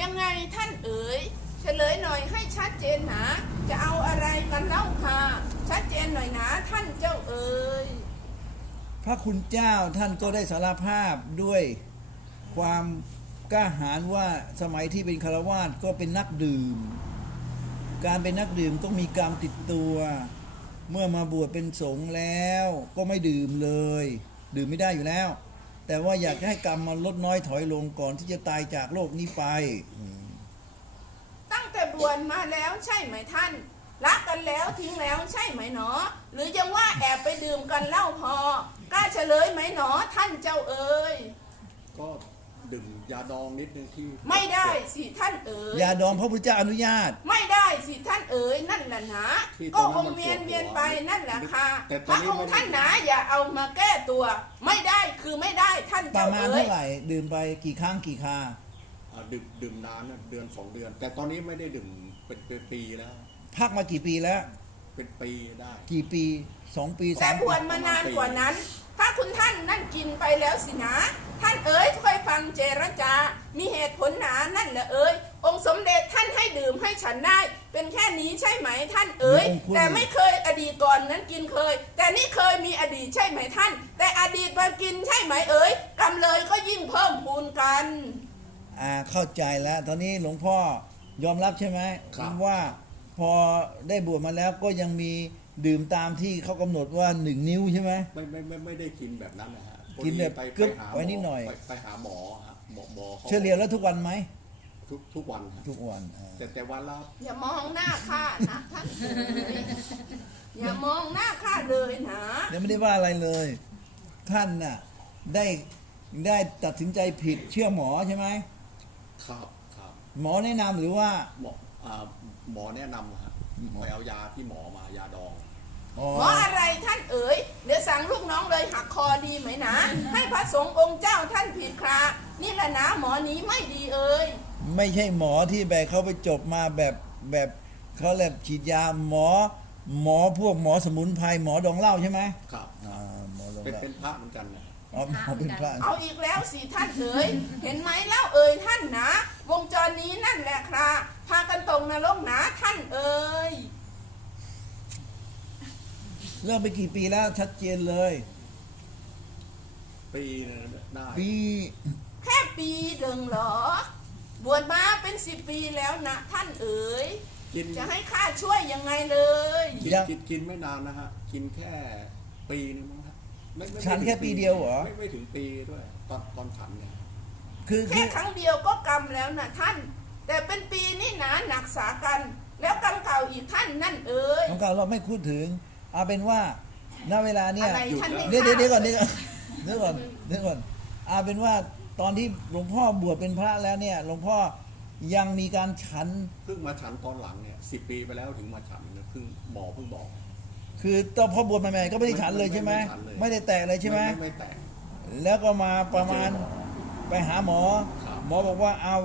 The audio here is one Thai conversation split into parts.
ยังไงท่านเอ๋ยเฉลยหน่อยให้ชัดเจนหนาจะเอาอะไรกันเล่าค่ะชัดเจนหน่อยนะท่านเจ้าเอ๋ยพระคุณเจ้าท่านก็ได้สารภาพด้วยความกล้าหาญว่าสมัยที่เป็นฆราวาสก็เป็นนักดื่มการเป็นนักดื่มต้องมีกรรมติดตัวเมื่อมาบวชเป็นสงฆ์แล้วก็ไม่ดื่มเลยดื่มไม่ได้อยู่แล้วแต่ว่าอยากให้กรรมมันลดน้อยถอยลงก่อนที่จะตายจากโลกนี้ไปตั้งแต่บวชมาแล้วใช่ไหมท่านรักกันแล้วทิ้งแล้วใช่ไหมหนอหรือยังว่าแอบไปดื่มกันเล่าพอกล้าเฉลยไหมหนอท่านเจ้าเอ๋ยก็ดื่มยาดองนิดนึงที่ ไม่ได้สิท่านเอ๋ยยาดองพระพุทธเจ้าอนุญาตไม่ได้สิท่านเอ๋ยนั่นแหละนะก็องเวียนไปนั่นแหละค่ะพระองค์ท่านหนาอย่าเอามาแก้ตัวไม่ได้คือไม่ได้ท่านปเจ้าระมาณเอ๋ย เท่าไหร่ดื่มไปกี่ครั้งกี่คาดื่มนานนะเดือน2 เดือนแต่ตอนนี้ไม่ได้ดื่มเป็นปีแล้วพักมากี่ปีแล้วเป็นปีได้กี่ปี2 ปีแต่3 บวชมานานกว่านั้นถ้าคุณท่านนั่นกินไปแล้วสินะท่านเอ๋ยค่อยฟังเจรจามีเหตุผลหนานั่นแหละเอ๋ยองค์สมเด็จท่านให้ดื่มให้ฉันได้เป็นแค่นี้ใช่ไหมท่านเอ๋ยแต่ไม่เคยอดีตก่อนนั้นกินเคยแต่นี่เคยมีอดีตใช่ไหมท่านแต่อดีตมากินใช่ไหมเอ๋ยกำเลยก็ยิ่งเพิ่มพูนกันเข้าใจแล้วตอนนี้หลวงพ่อยอมรับใช่ไหมว่าพอได้บวชมาแล้วก็ยังมีดื่มตามที่เขากำหนดว่า1 นิ้วใช่ไหมไม่ได้กินแบบนั้นนะฮะกินแบบกึ๊บไว้นิดหน่อยไปหาหมอฮะหมอเฉลี่ยแล้วทุกวันไหมทุกวันทุกวันแต่วันละอย่ามองหน้าข้านะท่านอย่ามองหน้าข้าเลยนะยังไม่ได้ว่าอะไรเลยท่านน่ะได้ตัดสินใจผิดเชื่อหมอใช่ไหมครับหมอแนะนำหรือว่าหมอแนะนำฮะไปเอายาที่หมอมายาดองหมออะไรท่านเอ๋ยเดี๋ยวสั่งลูกน้องเลยหักคอดีไหมนะให้พระสงฆ์องค์เจ้าท่านผิดครานี่แหละนะหมอนี้ไม่ดีเอ๋ยไม่ใช่หมอที่แบบเขาไปจบมาแบบเขาแลบฉีดยาหมอพวกหมอสมุนไพรหมอดองเหล้าใช่ไหมครับหมอดองเป็นพระเหมือนกันนะหมอเป็นพระเอาอีกแล้วสิท่านเอ๋ยเห็นไหมเล่าเอ๋ยท่านนะวงจรนี้นั่นแหละคราพากันตรงนรกนะท่านเอ๋ยเริ่มไปกี่ปีแล้วชัดเจนเลยปีได้ปีแค่ปีหนึ่งเหรอบวชมาเป็น10 ปีแล้วนะท่านเอ๋ยจะให้ข้าช่วยยังไงเลยกินไม่นานนะฮะกินแค่ปีนึงมั้งครับฉันแค่ปีเดียวเหรอไม่ถึงปีด้วยตอนฉันเนี่ยคือแค่ครั้งเดียวก็กรรมแล้วนะท่านแต่เป็นปีนี่นะหนักสากันแล้วกรรมเก่าอีกท่านนั่นเอ๋ยกรรมเก่าเราไม่พูดถึงเอาเป็นว่าณเวลาเนี่ยเดี๋ยวก่อนเอาเป็นว่าตอนที่หลวงพ่อบวชเป็นพระแล้วเนี่ยหลวงพ่อยังมีการฉันเพิ่งมาฉันตอนหลังเนี่ย10 ปีไปแล้วถึงมาฉันเพิ่งหมอเพิ่งบอกคือตอนพอบวชใหม่ๆก็ไม่ได้ฉันเลยใช่ไหมไม่ได้แตะเลยใช่ไหมไม่แตะแล้วก็มาประมาณไปหาหมอบอกว่าเอา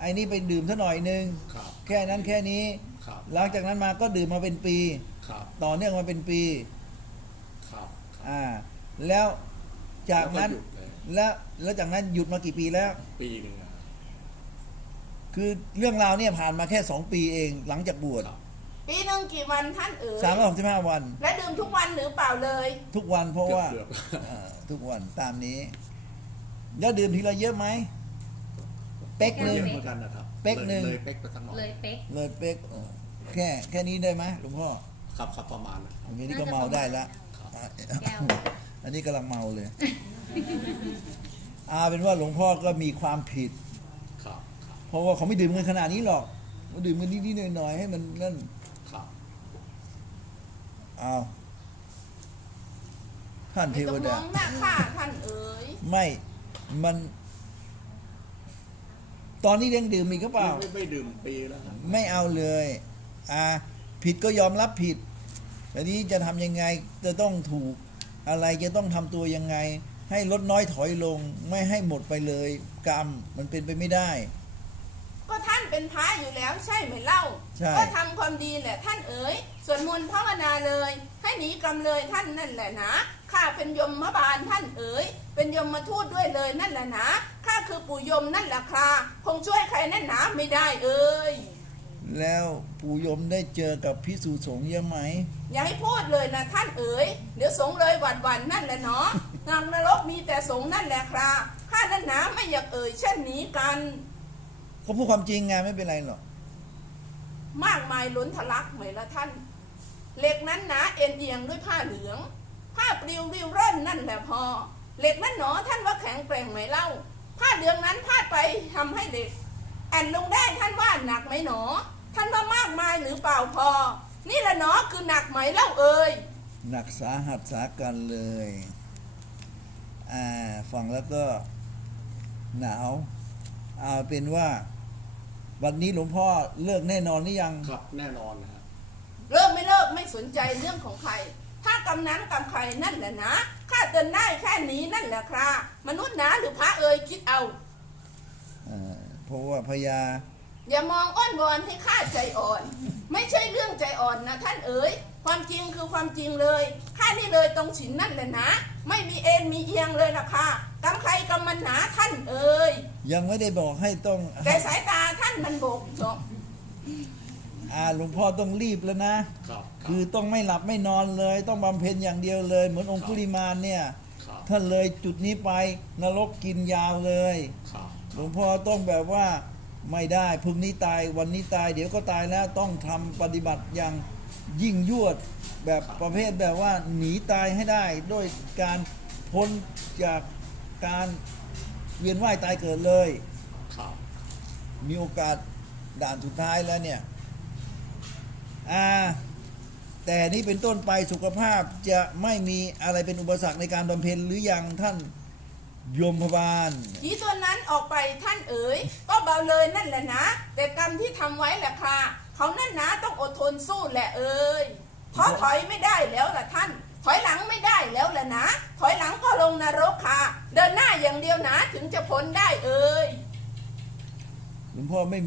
ไอ้นี่ไปดื่มซะหน่อยนึงแค่นั้นแค่นี้หลังจากนั้นมาก็ดื่มมาเป็นปีต่อเนื่องมาเป็นปีแล้วจากนั้นแล้วจากนั้นหยุดมากี่ปีแล้วปีนึงคือเรื่องราวเนี่ยผ่านมาแค่2 ปีเองหลังจากบวชปีนึงกี่วันท่านเอ๋ย365 วันและดื่มทุกวันหรือเปล่าเลยทุกวันเพราะว่าทุกวันตามนี้แล้วดื่มทีละเยอะไหมเป๊กนึงเป๊กนึงเลยเป๊กไปสักหน่อยเลยเป๊กแค่นี้ได้ไหมหลวงพ่อครับประมาณอันนี้ก็เมาได้แล้วอันนี้กำลังเมาเลยเป็นว่าหลวงพ่อก็มีความผิดเพราะว่าเขาไม่ดื่มกันขนาดนี้หรอกมาดื่มกันนิดๆหน่อยๆให้มันนั่นท่านเทวดาหน้าข้าท่านเอ๋ยไม่มันตอนนี้ยังดื่มอีกหรือเปล่าไม่ดื่มปีแล้วไม่เอาเลยผิดก็ยอมรับผิดแต่นี้จะทำยังไงจะต้องถูกอะไรจะต้องทำตัวยังไงให้ลดน้อยถอยลงไม่ให้หมดไปเลยกรรมมันเป็นไปไม่ได้ก็ท่านเป็นพระอยู่แล้วใช่ไหมเล่าก็ทำความดีแหละท่านเอ๋ยส่วนมนต์ภาวนาเลยให้หนีกรรมเลยท่านนั่นแหละนะ ข้าเป็นยมบาลท่านเอ๋ยเป็นยมมาทูตด้วยเลยนั่นแหละนะข้าคือปู่ยมนั่นแหละคราคงช่วยใครแน่นหนาไม่ได้เอ๋ย แล้วปู่ยมได้เจอกับภิกษุสงฆ์เยอะไหม อย่าให้พูดเลยนะท่านเอ๋ยเดี๋ยวสงเลยหวันนั่นแหละเนาะงามนรกมีแต่สงนั่นแหละคราข้านั่นหนาไม่อยากเอ่ยเช่นนี้กัน เขาพูดความจริงไงไม่เป็นไรหรอก มากมายล้นทะลักไหมละท่านเหล็กนั้นหนาเอ็นเอียงด้วยผ้าเหลืองผ้าปลิวริ้วร่อนนั่นแหละพอเหล็กนั้นหนอท่านว่าแข็งแกร่งไหมเล่าผ้าเหลืองนั้นพาดไปทำให้เหล็กแอนลงได้ท่านว่าหนักไหมหนอท่านว่ามากมายหรือเปล่าพอนี่แหละหนอคือหนักไหมเล่าเอ่ย หนักสาหัสสากันเลยฟังแล้วก็หนาวเอาเป็นว่าวันนี้หลวงพ่อเลิกแน่นอนหรือยัง ครับแน่นอนนะฮะ เลิกไม่เลิกไม่สนใจเรื่องของใคร ถ้ากำนั้นกำใครนั่นแหละนะข้าเตือนได้แค่นี้นั่นแหละครับมนุษย์นะหรือพระเอ่ยคิดเอา เพราะว่าพญา อย่ามองอ้อนวอนให้ข้าใจอ่อน ไม่ใช่เรื่องใจอ่อนนะท่านเอ๋ยความจริงคือความจริงเลยข้านี่เลยตรงฉินนั่นแหละนะไม่มีเอ็นมีเอียงเลยนะค่ะกำใครกำมันหนาท่านเอ๋ย ยังไม่ได้บอกให้ต้อง แต่สายตาท่านมันโบกจบ หลวงพ่อต้องรีบแล้วนะ ครับ คือต้องไม่หลับไม่นอนเลย ต้องบำเพ็ญอย่างเดียวเลย เหมือนองคุลิมานเนี่ย ครับ ท่านเลยจุดนี้ไปนรกกินยาวเลย ครับ หลวงพ่อต้องแบบว่าไม่ได้พรุ่งนี้ตายวันนี้ตายเดี๋ยวก็ตายแล้วต้องทำปฏิบัติอย่างยิ่งยวดแบบประเภทแบบว่าหนีตายให้ได้ด้วยการพ้นจากการเวียนว่ายตายเกิดเลย ครับ มีโอกาสด่านสุดท้ายแล้วเนี่ยแต่นี้เป็นต้นไปสุขภาพจะไม่มีอะไรเป็นอุปสรรคในการบำเพ็ญหรือยังท่านยมพบาล ผีตัวนั้นออกไปท่านเอ๋ยก็เบาเลยนั่นแหละนะแต่กรรมที่ทำไว้แหละค่ะเขานั่นนะต้องอดทนสู้แหละเอ๋ยท้อถอยไม่ได้แล้วล่ะท่าน ถอยหลังไม่ได้แล้วล่ะนะถอยหลังก็ลงนรกค่ะ เดินหน้าอย่างเดียวนะถึงจะพ้นได้เอ๋ย หลวงพ่อไม่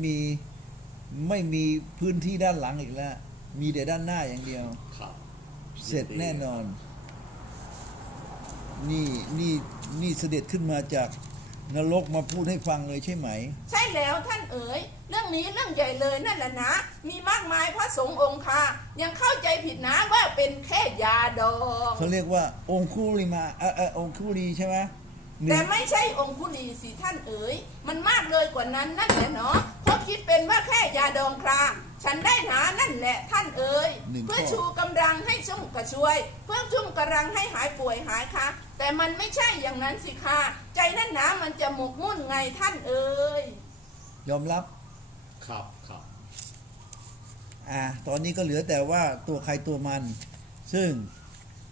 มีพื้นที่ด้านหลังอีกแล้ว มีแต่ด้านหน้าอย่างเดียว ครับ เสร็จแน่นอน นี่เสด็จขึ้นมาจากนรกมาพูดให้ฟังเลยใช่ไหม ใช่แล้วท่านเอ๋ยเรื่องนี้เรื่องใหญ่เลยนั่นแหละนะมีมากมายพระสงฆ์องค์ค่ะยังเข้าใจผิดนะว่าเป็นแค่ยาดอง เขาเรียกว่าองคุลิมาองคุลีใช่ไหมหนึ่ แต่ ง ไม่ใช่องคุลีสิท่านเอ๋ยมันมากเลยกว่านั้นนั่นแหละเนาะเพราะคิดเป็นว่าแค่ยาดองคราฉันได้หนานั่นแหละท่านเอ๋ยเพื่อชูกำลังให้ชุ่มกระชวย เพื่อชุ่มกำลังให้หายป่วยหายค่ะแต่มันไม่ใช่อย่างนั้นสิค่ะใจนั่นหนามันจะหมกมุ่นไงท่านเอ๋ย ยอมรับ ครับครับ ตอนนี้ก็เหลือแต่ว่าตัวใครตัวมัน ซึ่ง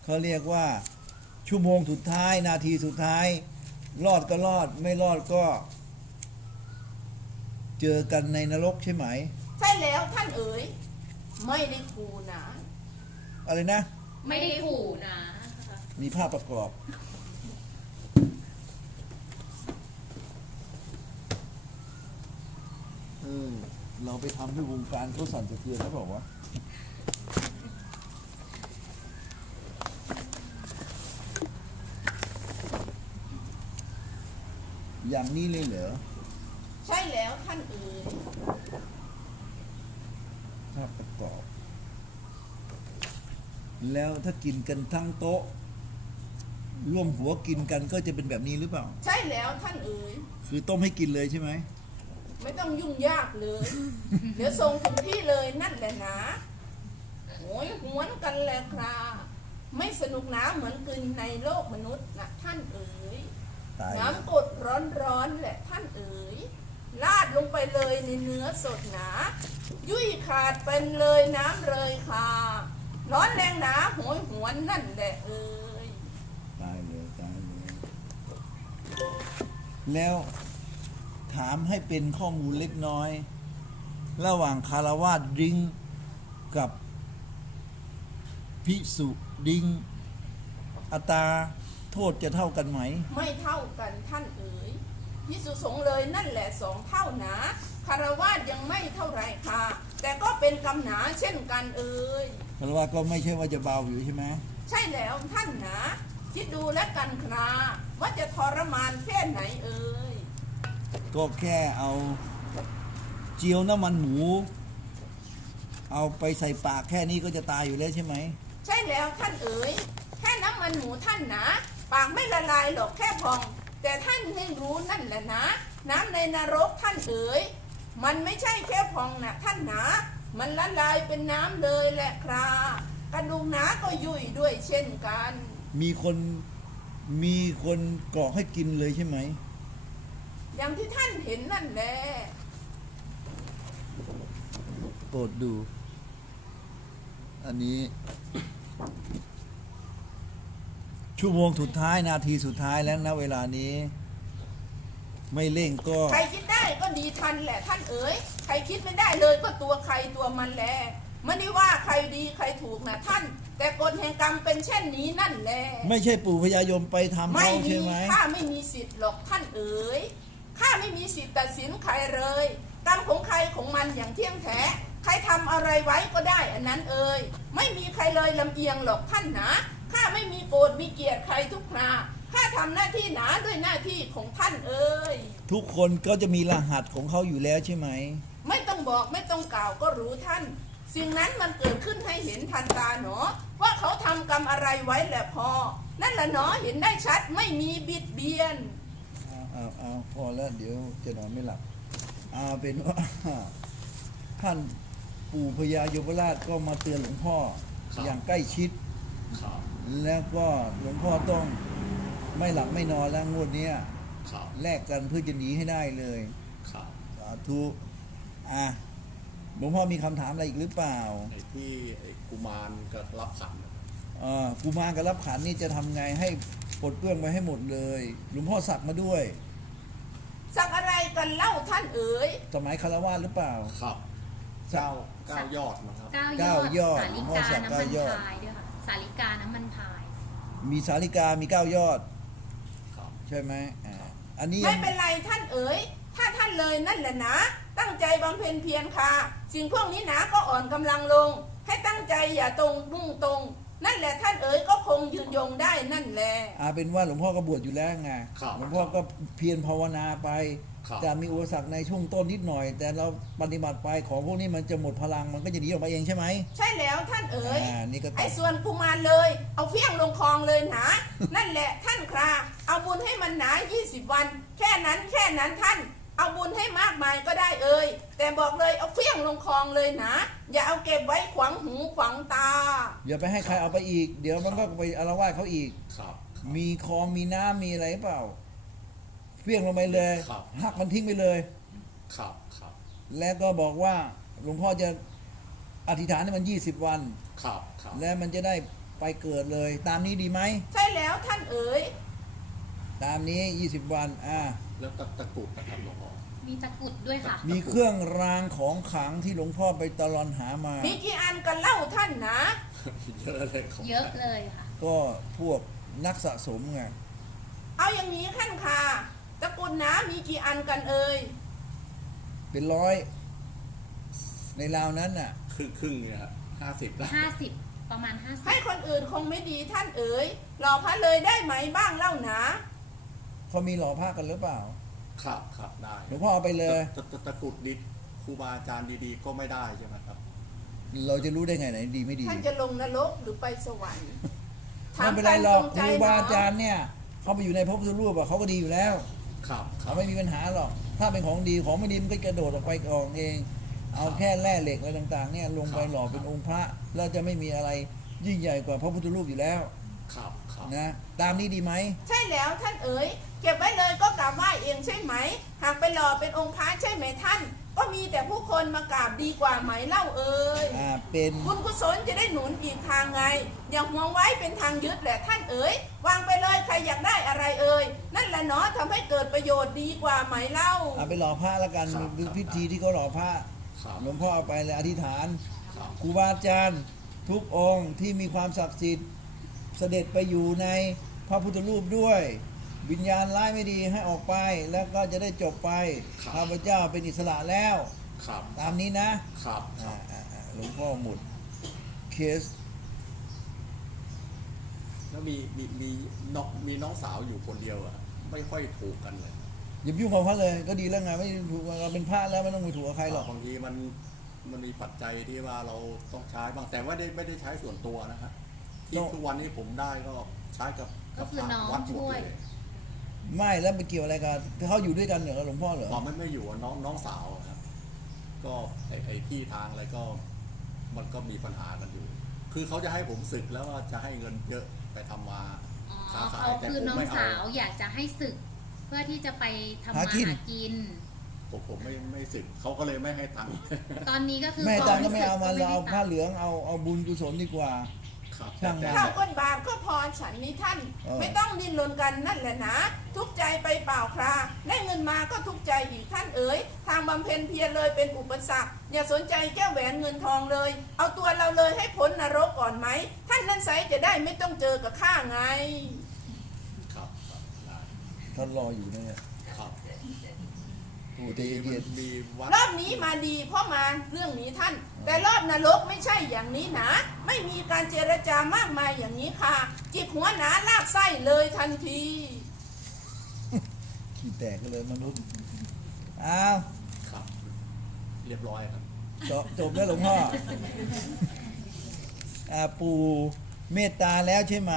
เขาเรียกว่าชั่วโมงสุดท้ายนาทีสุดท้าย รอดก็รอดไม่รอดก็ เจอกันในนรกใช่ไหม ใช่แล้วท่านเอ๋ยไม่ได้คูนะ อะไรนะ ไม่ได้ขู่นะ มีภาพประกอบ เราไปทำให้วงการเขาสั่นสะเทือนแล้วบอกว่าอย่างนี้เลยเหรอ ใช่แล้วท่านเอ๋ย ภาพประกอบ แล้วถ้ากินกันทั้งโต๊ะ ร่วมหัวกินกันก็จะเป็นแบบนี้หรือเปล่า ใช่แล้วท่านเอ๋ย คือต้มให้กินเลยใช่ไหม ไม่ต้องยุ่งยากเลย เดี๋ยวส่งถึงที่เลยนั่นแหละนะโหยหวนกันแหละครับไม่สนุกหนาเหมือนกินในโลกมนุษย์นะท่านเอ๋ย ตายแล้ว น้ำกดร้อนๆแหละท่านเอ๋ยลาดลงไปเลยในเนื้อสดหนา ยุ่ยขาดเป็นเลยน้ำเลยค่ะร้อนแรงหนาโหยหวนนั่นแหละเอ๋ย ตายเลยตายเลย แล้วถามให้เป็นข้อมูลเล็กน้อย ระหว่างคารวาสดิงกับภิกษุดิงอัตราโทษจะเท่ากันไหม ไม่เท่ากันท่านเอ๋ยพิสุสงฆ์เลยนั่นแหละ2 เท่าหนาคารวาสยังไม่เท่าไรค่ะ แต่ก็เป็นกำหนาเช่นกันเอ๋ย คารวาสก็ไม่ใช่ว่าจะเบาอยู่ใช่ไหม ใช่แล้วท่านหนา คิดดูแล้วกันคราว่าจะทรมานแค่ไหนเอ่ย ก็แค่เอาเจียวน้ำมันหมู เอาไปใส่ปากแค่นี้ก็จะตายอยู่แล้วใช่ไหม ใช่แล้วท่านเอ๋ยแค่น้ำมันหมูท่านนะปากไม่ละลายหรอกแค่พอง แต่ท่านไม่รู้นั่นแหละนะ น้ำในนรกท่านเอ๋ยมันไม่ใช่แค่พองนะท่านนะมันละลายเป็นน้ำเลยแหละครากระดูกหนาก็ยุ่ยด้วยเช่นกัน มีคนกรอกให้กินเลยใช่ไหม อย่างที่ท่านเห็นนั่นแหละ โปรดดู อันนี้ ชั่วโมงสุดท้ายนาทีสุดท้ายแล้วนะเวลานี้ ไม่เร่งก็ ใครคิดได้ก็ดีทันแหละท่านเอ๋ยใครคิดไม่ได้เลยก็ตัวใครตัวมันแหละไม่ได้ว่าใครดีใครถูกนะท่าน แต่กฎแห่งกรรมเป็นเช่นนี้นั่นแหละ ไม่ใช่ปู่พญายมไปทำ ไม่ เขา มี ใช่ไหม ข้าไม่มีสิทธิ์หรอกท่านเอ๋ยข้าไม่มีสิทธิ์ตัดสินใครเลยกรรมของใครของมันอย่างเที่ยงแท้ใครทำอะไรไว้ก็ได้อันนั้นเอ๋ยไม่มีใครเลยลำเอียงหรอกท่านนะข้าไม่มีโกรธมีเกลียดใครทุกคราข้าทำหน้าที่หนาด้วยหน้าที่ของท่านเอ๋ย ทุกคนก็จะมีรหัสของเขาอยู่แล้วใช่ไหม ไม่ต้องบอกไม่ต้องกล่าวก็รู้ท่าน สิ่งนั้นมันเกิดขึ้นให้เห็นทันตาหนอว่าเขาทำกรรมอะไรไว้แหละพอ นั่นแหละหนอเห็นได้ชัดไม่มีบิดเบียน เอาพอแล้วเดี๋ยวจะนอนไม่หลับเอาเป็นว่า ท่านปู่พญายมราชก็มาเตือนหลวงพ่อ ครับ อย่างใกล้ชิด ครับ แล้วก็หลวงพ่อต้องไม่หลับไม่นอนแล้วงวดเนี้ย ครับ แลกกันเพื่อจะหนีให้ได้เลย ครับ สาธุอ่ะหลวงพ่อมีคำถามอะไรอีกหรือเปล่า ไอ้ที่ไอ้กุมารก็รับขันนะครับ กุมารกับรับขันนี่จะทำไงให้ปลดเปลื้องไปให้หมดเลยหลวงพ่อสักมาด้วย สักอะไรกันเล่าท่านเอ๋ย สมัยคารวะหรือเปล่า ครับเก้ายอดนะครับ เก้ายอด สาลิ หลวงพ่อก า สัก น้ำ เก้า มัน ยอด พายด้วยค่ะสาลิกาน้ำมันพาย มีสาลิกามี9 ยอด ครับ ใช่ไหมอันนี้ ไม่เป็นไรท่านเอ๋ยถ้าท่านเลยนั่นแหละนะ ตั้งใจบำเพ็ญเพียรค่ะ สิ่งพวกนี้นะก็อ่อนกำลังลง ให้ตั้งใจอย่าตรงมุ่งตรง นั่นแหละท่านเอ๋ยก็คงยืนยงได้นั่นแหละ เป็นว่าหลวงพ่อก็บวชอยู่แล้วไง ครับ หลวงพ่อก็เพียรภาวนาไป ครับ แต่มีอุปสรรคในช่วงต้นนิดหน่อย แต่เราปฏิบัติไปของพวกนี้มันจะหมดพลังมันก็จะหนีออกมาเองใช่ไหม ใช่แล้วท่านเอ๋ย นี่ก็ต ไอ้ อบ ส่วนกุมารเลย เอาเฟี้ยงลงคลองเลยนะ นั่นแหละท่านคราเอาบุญให้มันหนา20 วัน แค่นั้นท่าน เอาบุญให้มากมายก็ได้เอ่ยแต่บอกเลยเอาเฟี้ยงลงคลองเลยนะ อย่าเอาเก็บไว้ขวางหูขวางตา อย่าไปให้ใครเอาไปอีก เดี๋ยวมันก็ไปอาละวาดเขาอีก ครับ มีคลองมีน้ำมีอะไรเปล่าเพี้ยงลงไปเลย ครับ หักมันทิ้งไปเลย ครับครับ แล้วก็บอกว่าหลวงพ่อจะอธิษฐานให้มัน20 วัน ครับครับ แล้วมันจะได้ไปเกิดเลย ตามนี้ดีไหม ใช่แล้วท่านเอ๋ย ตามนี้20 วันแล้วตะกรุดนะครับหลวงพ่อ มีตะกรุดด้วยค่ะ มีเครื่องรางของขลังที่หลวงพ่อไปตะลอนหามา มีกี่อันกันเล่าท่านนะ เยอะเลยของ เยอะเลยค่ะ ก็พวกนักสะสมไง เอาอย่างนี้ท่านค่ะตะกรุดนะมีกี่อันกันเอ่ย เป็นร้อยในราวนั้นน่ะ ครึ่งเนี่ยครับ50แล้ว 50 ประมาณ ให้คนอื่นคงไม่ดีท่านเอ๋ยหล่อพระเลยได้ไหมบ้างเล่านะ เขามีหล่อผ้ากันหรือเปล่า ครับครับได้ หลวงพ่อเอาไปเลย ตะกรุดดิครูบาอาจารย์ดีๆ ก็ไม่ได้ใช่ไหมครับ เราจะรู้ได้ไงไหนดีไม่ดี ท่านจะลงนรกหรือไปสวรรค์ ไม่เป็นไรหรอก ถาม ค ตาม รู ตงใจ บาอาจาร เนะ ย์เนี่ยเขาไปอยู่ในพระพุทธรูปอะเขาก็ดีอยู่แล้ว ครับครั เขา บ ไม่มีปัญหาหรอก ถ้าเป็นของดีของไม่ดีมันก็กระโดดออกไปกองเอง เอาแค่แร่เหล็กอะไรต่างๆเนี่ยลงไปหล่อเป็นองค์พระแล้วจะไม่มีอะไรยิ่งใหญ่กว่าพระพุทธรูปอยู่แล้ว ครับครับ นะตามนี้ดีไหม ใช่แล้วท่านเอ๋ยเก็บไว้เลยก็กราบไหว้เองใช่ไหม หากไปหล่อเป็นองค์พระใช่ไหมท่าน ก็มีแต่ผู้คนมากราบดีกว่าไหมเล่าเอ๋ย เป็น บุญกุศลจะได้หนุนอีกทางไง อย่าห่วงไว้เป็นทางยึดแหละท่านเอ๋ยวางไปเลยใครอยากได้อะไรเอ่ยนั่นแหละเนาะทำให้เกิดประโยชน์ดีกว่าไหมเล่า ไปหล่อพระแล้วกันดูพิธีที่เขาหล่อพระ ครับ หลวงพ่อเอาไปเลยอธิษฐาน ครับ ครูบาอาจารย์ทุกองค์ที่มีความศักดิ์สิทธิ์เสด็จไปอยู่ในพระพุทธรูปด้วย วิญญาณร้ายไม่ดีให้ออกไปแล้วก็จะได้จบไปข้าพเจ้าเป็นอิสระแล้ว ครับ ตามนี้นะครับ ครับ หลวงพ่อหมุดเคส แล้วมีน้องสาวอยู่คนเดียวอะไม่ค่อยถูกกันเลย อย่ายุ่งกับเขาเลยก็ดีแล้วไงไม่ถูกเราเป็นพระแล้วไม่ต้องไปถูกกับใครหรอก บางทีมันมีปัจจัยที่ว่าเราต้องใช้บ้างแต่ว่าไม่ได้ใช้ส่วนตัวนะฮะที่ทุกวันนี้ผมได้ก็ใช้กับ ก็คือน้อง วัดหมด ช่วย เลย ไม่แล้วไปเกี่ยวอะไรกันเขาอยู่ด้วยกันเหรอหลวงพ่อเหรอ พอไม่อยู่อะน้องสาวอะครับก็ไอ้ที่ทางอะไรก็มันก็มีปัญหากันอยู่ คือเขาจะให้ผมศึกแล้วว่าจะให้เงินเยอะไปทำมา อ๋อ ค้าขา เขา ยแต่ คือ ผม น้อง ไม่เอา สาวอยากจะให้ศึก เพื่อที่จะไปทำมา หากิน หากิน ผมไม่ศึกเขาก็เลยไม่ให้ตังค์ ตอนนี้ก็คือ แม่ตังค์ก็ไม่เอามา ศึ เราเอา ก็ ผ้า ให้ตังค์ เหลืองเอาบุญกุศลดีกว่า ครับ ช่างมัน ข้าวก้นบาทก็พอฉันนี้ท่าน เออ ไม่ต้องดิ้นรนกันนั่นแหละนะ ทุกข์ใจไปเปล่าคราได้เงินมาก็ทุกข์ใจอีกท่านเอ๋ยทางบำเพ็ญเพียรเลยเป็นอุปสรรคอย่าสนใจแก้วแหวนเงินทองเลย เอาตัวเราเลยให้พ้นนรกก่อนไหมท่านนั้นไซจะได้ไม่ต้องเจอกับข้าไง ครับได้ ท่านรออยู่เนี่ย ครับ ปู่เตเย็น มีวัด รอบนี้มาดีเพราะมาเรื่องนี้ท่าน แต่รอบนรกไม่ใช่อย่างนี้นะ ไม่มีการเจรจามากมายอย่างนี้ค่ะ จิกหัวหนาลากไส้เลยทันที ขี้แตกกันเลยมนุษย์อ้าว ครับ เรียบร้อยครับ จบแล้วหลวงพ่อปู่เมตตาแล้วใช่ไหม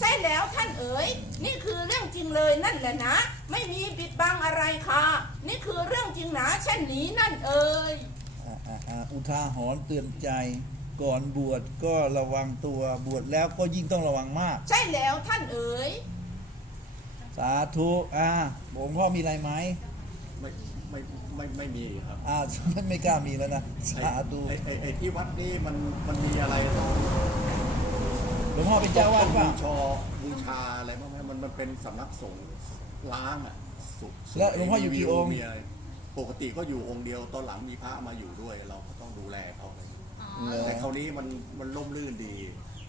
ใช่แล้วท่านเอ๋ยนี่คือเรื่องจริงเลยนั่นแหละนะ ไม่มีปิดบังอะไรค่ะ นี่คือเรื่องจริงหนาเช่นนี้นั่นเอ๋ย อุทาหรณ์เตือนใจก่อนบวชก็ระวังตัวบวชแล้วก็ยิ่งต้องระวังมาก ใช่แล้วท่านเอ๋ย สาธุหลวงพ่อมีอะไรไหม ไม่มีครับ ไม่กล้ามีแล้วนะสาธุ ไอ้ที่วัดนี่มันมีอะไรต้อง หลวงพ่อเป็นเจ้าวาดเปล่า บูชาอะไรบ้างไหมมันเป็นสำนักสงฆ์ล้างอ่ะสุ แล้วหลวงพ่ออยู่กี่องค์ มีอะไรปกติก็อยู่องค์เดียวตอนหลังมีพระมาอยู่ด้วย เราก็ต้องดูแลเขา อ๋อ แต่คราวนี้มันร่มรื่นดี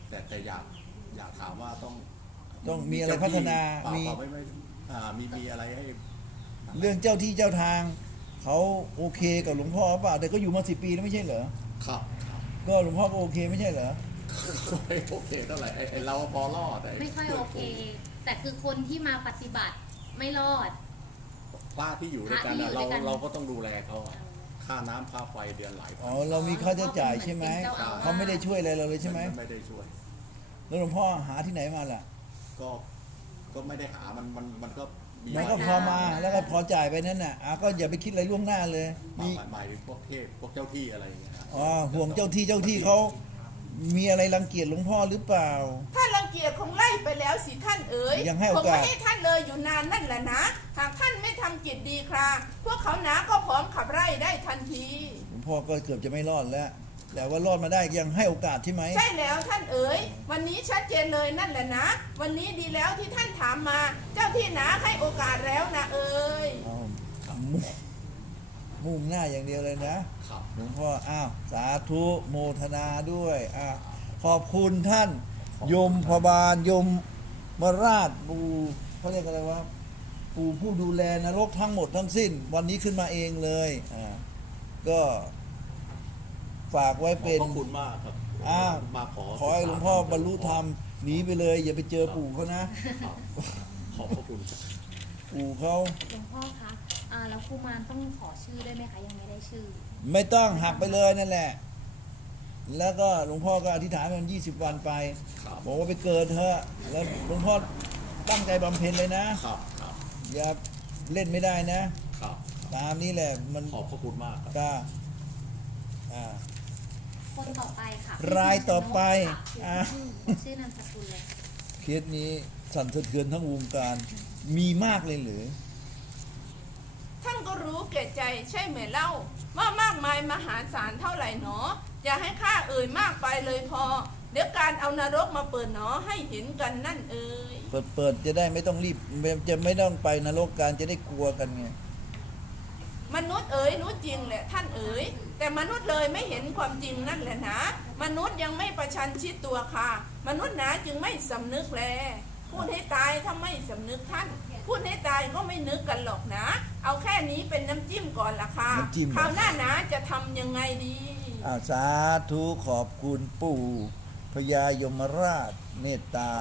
แต่อยากถามว่าต้อง มีอะไรพัฒนา เปล่า มี เปล่าไม่มีอะไรให้ เรื่องเจ้าที่เจ้าทางเขาโอเคกับหลวงพ่อเปล่าแต่ก็อยู่มา10 ปีแล้วไม่ใช่เหรอ ครับ ก็หลวงพ่อก็โอเคไม่ใช่เหรอ ไม่โอเคเท่าไหร่ไอ้เราพอรอดแต่ ไม่ค่อยโอเค แต่คือคนที่มาปฏิบัติไม่รอด ป้าที่อยู่ด้วยกัน พระที่อยู่ด้วยกัน เราก็ต้องดูแลเขาอะค่าน้ำค่าไฟเดือนหลายพั อ๋อเรามีค่าใช้จ่ายใช่ไหม เป็นเจ้าอาวาส เขาไม่ได้ช่วยอะไรเราเลยใช่ไหม ไม่ได้ช่วย แล้วหลวงพ่อหาที่ไหนมาล่ะ ก็ไม่ได้หามันก็มี มันก็พอมาแล้วก็พอจ่ายไปนั่นน่ะก็อย่าไปคิดอะไรล่วงหน้าเลยมี หมายถึงพวกเทพพวกเจ้าที่อะไรอย่างเงี้ยครับ ห่วงเจ้าที่เขามีอะไรรังเกียจหลวงพ่อหรือเปล่า ถ้ารังเกียจคงไล่ไปแล้วสิท่านเอ๋ย ยังให้โอ คง กาส ไม่ให้ท่านเลยอยู่นานนั่นแหละนะ หากท่านไม่ทำกิจดีคราพวกเขาหนาก็พร้อมขับไล่ได้ทันที หลวงพ่อก็เกือบจะไม่รอดแล้ว แต่ว่ารอดมาได้ยังให้โอกาสใช่ไหม ใช่แล้วท่านเอ๋ยวันนี้ชัดเจนเลยนั่นแหละนะ วันนี้ดีแล้วที่ท่านถามมา เจ้าที่หนาให้โอกาสแล้วนะเอ๋ย มุ่งหน้าอย่างเดียวเลยนะครับ หลวงพ่อสาธุโมทนาด้วยขอบคุณท่านยมพบาลยมมราชปู่เขาเรียกอะไรวะปู่ผู้ดูแลนรกทั้งหมดทั้งสิ้น วันนี้ขึ้นมาเองเลยก็ฝากไว้เป็น ขอบคุณมากครับ มาขอ ให้หลวงพ่อบรรลุธรรมหนีไปเลย อย่าไปเจอปู่เขานะ ครับขอบพระคุณครับ ปู่เขา หลวงพ่อคะแล้วกุมารต้องขอชื่อได้ไหมคะ ยังไม่ได้ชื่อ ไม่ต้องหักไปเลยนั่นแหละ แล้วก็หลวงพ่อก็อธิษฐานมัน20 วันไป ครับ บอกว่าไปเกิดเถอะแล้วหลวงพ่อตั้งใจบำเพ็ญเลยนะ ครับครับ อย่าเล่นไม่ได้นะ ครับ ตามนี้แหละมัน ขอบพระคุณมากครับ ก็คนต่อไปค่ะ รายต่อไป ชื่อนามสกุลเลย เคสนี้สั่นสะเทือนทั้งวงการมีมากเลยหรือ ท่านก็รู้แก่ใจใช่ไหมเล่า ว่ามากมายมหาศาลเท่าไหร่หนอ อย่าให้ข้าเอ่ยมากไปเลยพอ เดี๋ยวการเอานรกมาเปิดหนอให้เห็นกันนั่นเอ่ย เปิดจะได้ไม่ต้องรีบจะไม่ต้องไปนรกการจะได้กลัวกันไง มนุษย์เอ๋ยรู้จริงแหละท่านเอ๋ยแต่มนุษย์เลยไม่เห็นความจริงนั่นแหละนะมนุษย์ยังไม่ประชันชิดตัวค่ะ มนุษย์หนาจึงไม่สำนึกแลพูดให้ตายถ้าไม่สำนึกท่าน พูดให้ตายก็ไม่นึกกันหรอกนะ เอาแค่นี้เป็นน้ำจิ้มก่อนละค่ะ น้ำจิ้ม คราวหน้าหนาจะทำยังไงดี สาธุขอบคุณปู่พญายมราชเมตตา